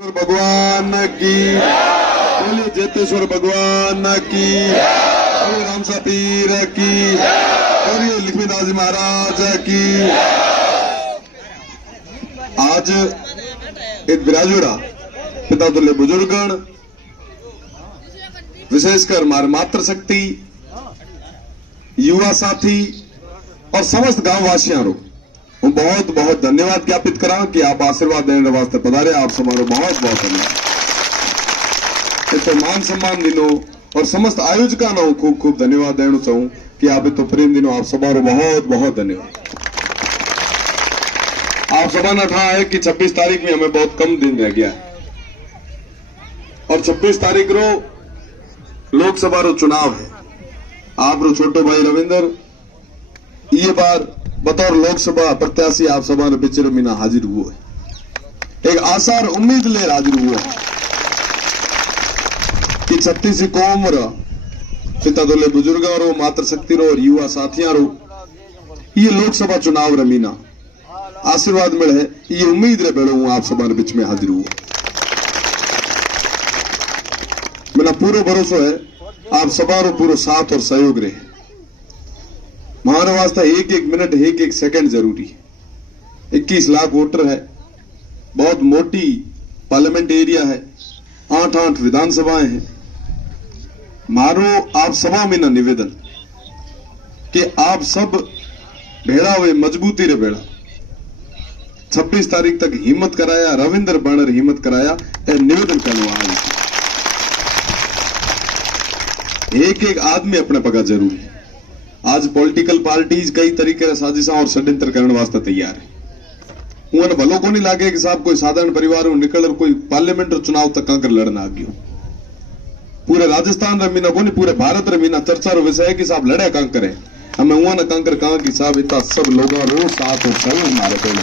भगवान की बोले, जेतेश्वर भगवान की बोले, रामसा पीर की बोले, लक्ष्मीदास महाराज की। आज एक विराजोड़ा पिता तुल्य बुजुर्गण, विशेषकर मार मातृशक्ति, युवा साथी और समस्त गांव वासियों को मैं बहुत बहुत धन्यवाद ज्ञापित करा कि आप आशीर्वाद देने वास्ते पधारे। आप समारोह बहुत बहुत धन्यवाद। तो मान सम्मान दिनों और समस्त आयोजकों को खूब खूब धन्यवाद देना चाहूं कि आप तो प्रेम दिनों आप समारोह बहुत बहुत धन्यवाद। आप सभा ने कहा है कि 26 तारीख में हमें बहुत कम दिन रह गया है और 26 तारीख रो लोकसभा रो चुनाव है। आप रो छोटो भाई रविंदर ये बार बतौर लोकसभा प्रत्याशी आप सभा ने पिछले महीना हाजिर हुआ है। एक आशा और उम्मीद ले हाजिर हुआ है कि छत्तीस कौम रो पिता दोले बुजुर्गों रो, मातृशक्ति रो और युवा साथियों रो ये लोकसभा चुनाव रे महीना आशीर्वाद मिले ये उम्मीद रे बेड़ो हूं आप सभा ने बीच में हाजिर हुआ। मेरा पूरा भरोसा है आप सभा रो पूरा साथ और सहयोग रहे। हमारे वास्ते एक एक मिनट एक एक सेकंड जरूरी है। 21 लाख वोटर है, बहुत मोटी पार्लियामेंट एरिया है, 8 विधानसभाएं हैं। मारो आप सभा में ना निवेदन कि आप सब भेड़ा हुए मजबूती रे भेड़ा 26 तारीख तक हिम्मत कराया, रविंदर बनर हिम्मत कराया निवेदन करना। एक एक आदमी अपने पगा जरूरी है। आज पॉलिटिकल पार्टीज कई तरीके से साजिशा और षड्यंत्र करने वास्ते तैयार है। उन्हें भलो को नहीं लागे कि साहब कोई साधारण परिवार निकल और कोई पार्लियामेंट चुनाव तक कांकर लड़ना आ गयो। पूरे राजस्थान रमीना को नहीं पूरे भारत रमीना चर्चा रो विषय है कि साहब लड़े कांकर है। हमें हुआ ना कांकर कहा कि साहब इतना सब लोगों रो साथ और सहयोग मारे पहले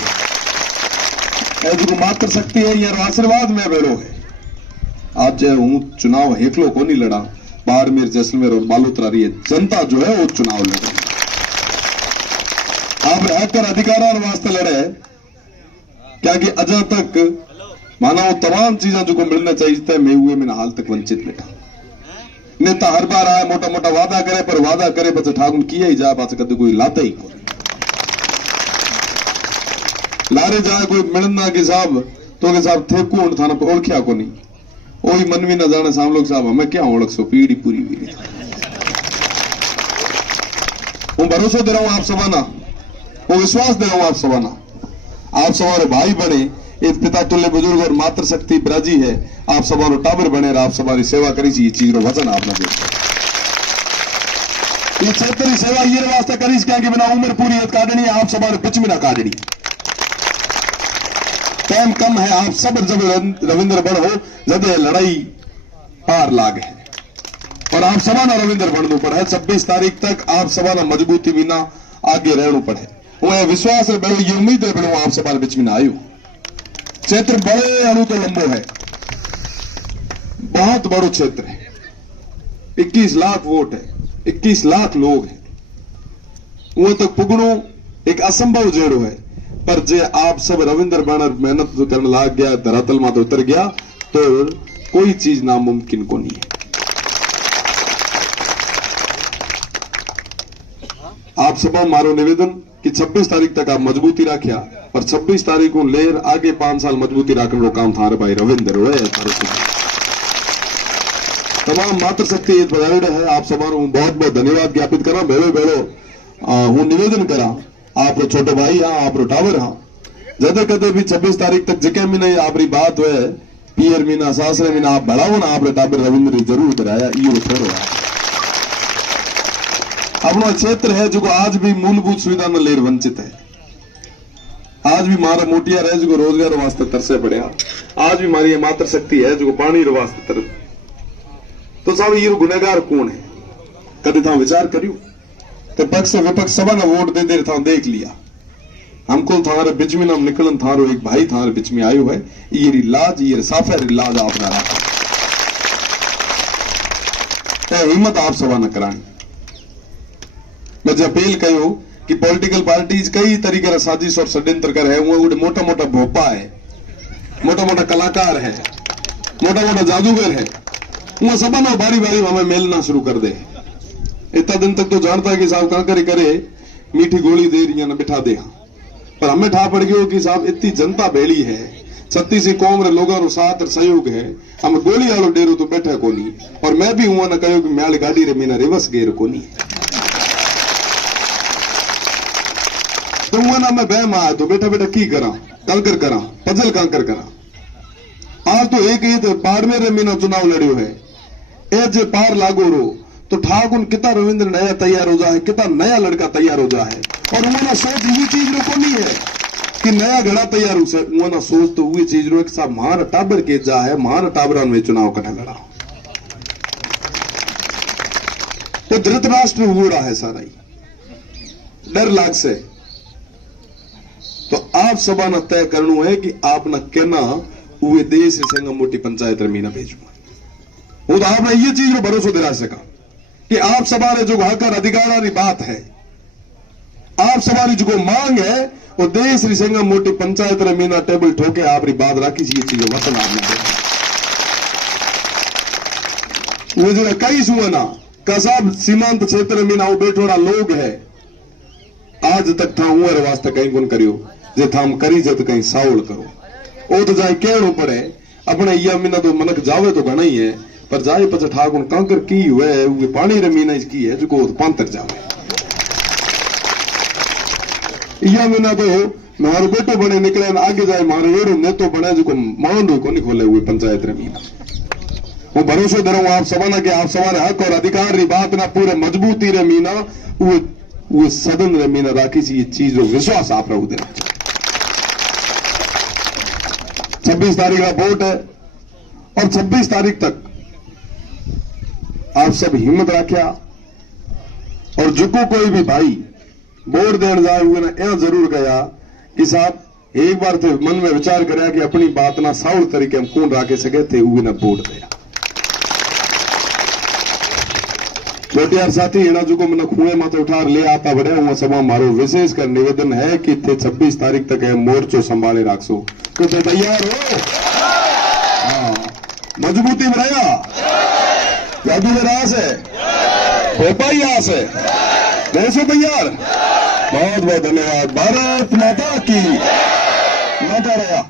जो मात्र शक्ति है यार आशीर्वाद में बेड़ो है। आज जो हूं चुनाव हेकलो को नहीं लड़ा, बाड़मेर, जैसलमेर और बालोतरा रही है जनता जो है वो चुनाव लड़े। आप रहकर अधिकार और वास्ते लड़े क्या कि अजा तक माना वो तमाम चीजें जो को मिलना चाहिए थे मैं हुए में हाल तक वंचित बैठा। नेता हर बार आए मोटा मोटा वादा करे पर वादा करे बच्चे ठाकुर किया ही जाए पास कद कोई लाता ही को लारे जाए कोई मिलना कि साहब तो के साहब थे कौन थाना पर ओळख्या को नहीं वही मन भी न जाने साम लोग साहब हमें क्या ओळख सो पीढ़ी पूरी हुई। हूं भरोसा दे रहा हूं आप सभाना, वो विश्वास दे रहा हूं आप सभाना। आप सवार भाई बने एक पिता तुल्य बुजुर्ग और मातृशक्ति ब्राजी है। आप सवार टाबर बने आप सवारी सेवा करी ये चीज रो वचन आपने दे ये क्षेत्र सेवा ये वास्ते करी क्या कि बिना उम्र पूरी काटनी है आप सवार बिच में ना काटनी। टाइम कम है आप सब जब रविंद्र बड़ हो जब लड़ाई पार लागे और आप सभा ना रविंद्र बढ़ना पड़े। 26 तारीख तक आप सभा ना मजबूती बिना आगे रहना पड़े। वो विश्वास है बड़ो ये उम्मीद है बड़ो आप सभा बीच में ना आयु। क्षेत्र बड़े अणु तो लंबो है, बहुत बड़ो क्षेत्र है। 21 लाख वोट है, 21 लाख लोग हैं। वो तक पुगणो एक असंभव जेड़ो है पर जे आप सब रविंद्र बाणर मेहनत तो करने लाग गया धरातल में तो उतर गया तो कोई चीज नामुमकिन को नहीं है। आप सब मारो निवेदन कि 26 तारीख तक आप मजबूती रखिया और 26 तारीख को लेर आगे 5 साल मजबूती रखने रो काम थारे भाई रविंद्र हो तमाम मातृशक्ति है। आप सब बहुत बहुत धन्यवाद ज्ञापित करा। बेड़ो बेड़ो हूं निवेदन करा आप छोटे भाई हाँ आप टावर हाँ जदे कदे भी 26 तारीख तक जिके महीने आपरी बात हुए पियर महीना सासरे महीना आप बढ़ाओ ना आप टाबर रविंद्र जरूर कराया ये थोड़ो अपना क्षेत्र है जो आज भी मूलभूत सुविधा न लेर वंचित है। आज भी मारा मोटिया रहे जो रोजगार वास्ते तरसे पड़े। आज भी मारी मातृशक्ति है जो पानी वास्ते तर तो साहब ये गुनेगार कौन है कभी था विचार करियो तो पक्ष विपक्ष सभा ने वोट दे दे था देख लिया। हमको थारे बीच में नाम निकलन थारो एक भाई थारे बीच में आयो है ये लाज ये साफे लाज आप ना हिम्मत आप सभा न करानी। मैं जो अपील कयो कि पॉलिटिकल पार्टीज कई तरीके साजिश और षड्यंत्र कर है वो मोटा मोटा भोपा है मोटा मोटा कलाकार है, मोटा मोटा जादूगर है, वो सब ना बारी बारी हमें मिलना शुरू कर दे। इतना दिन तक तो जानता है कि साहब कांकर करे मीठी गोली दे रही है ना बिठा दे, पर हमें ठा पड़ गयो कि साहब इतनी जनता बेली है, 36 कौम रे लोगों रो साथ और सहयोग है, हम गोली वालो डेरो तो बैठे कोनी, और मैं भी हुआ ना कहो कि मैं वाली गाड़ी रे मीना रिवर्स गेर कोनी, तो हुआ ना मैं बहम आया तो बेटा बेटा की करा, कांकर करा, पजल कांकर करा। आज तो एक ही बाड़मेर रे मीना चुनाव लड़ियो है, ए जे पार लागो रो तो ठाकुर कितना रविंद्र नया तैयार हो जाए, कितना नया लड़का तैयार हो जाए, और उन्होंने सोच ये चीज रो को नहीं है कि नया घड़ा तैयार हो, उन्होंने सोच तो वही चीज रो साहब महार टाबर के जा है, महार टाबरान में चुनाव करने लड़ा, तो धृतराष्ट्र हुआ है सारा ही डर लाग से। तो आप सभा न तय करना है कि आप न कहना वे देश संग मोटी पंचायत रमीना भेजू, वो तो आपने ये चीज में भरोसा दिला सका कि आप सभा ने जो हकर अधिकारारी बात है, आप सभा जो मांग है वो देश संग मोटी पंचायत रमीना टेबल ठोके आप बात राखी ये चीज वतन आपने वो जो कई सुना कसाब सीमांत क्षेत्र में ना बैठोड़ा लोग है, आज तक था उमर वास्ते कहीं गुण करियो जे थाम करी जत कहीं सावल करो, वो तो जाए कहनो पड़े अपने या मीना तो मनक जावे तो घना ही है, पर जाए पच ठाकुर कांकर की हुए वो पानी रे मीना की है जो पांतर जावे, या मीना तो मारो बेटो बने निकले आगे जाए मारो एड़ो नेतो बने जो माउंड को नहीं खोले हुए पंचायत रे मीना। वो भरोसा दे रहा हूं आप सभा ना कि आप सभा ने हक और अधिकार री बात ना पूरे मजबूती रे मीना वो सदन रे मीना राखी सी ये चीज विश्वास आप रहो देना। 26 तारीख का वोट है और 26 तारीख तक आप सब हिम्मत रखिया, और जुको कोई भी भाई वोट देने जाए हुए ना यह जरूर गया कि साहब एक बार थे मन में विचार कराया कि अपनी बात ना साउल तरीके हम कौन राखे सके थे हुए ना वोट दिया। यार साथी एना जो को मैंने कुएं माथे उठार ले आता बड़े हुआ सभा मारो विशेष कर निवेदन है कि थे 26 तारीख तक है मोर्चो संभाले राखसो, तो तैयार हो? हाँ, मजबूती में रहा, जादू में रास है, भोपाई आस है, देशो तैयार। बहुत बहुत धन्यवाद। भारत माता की माता रहा।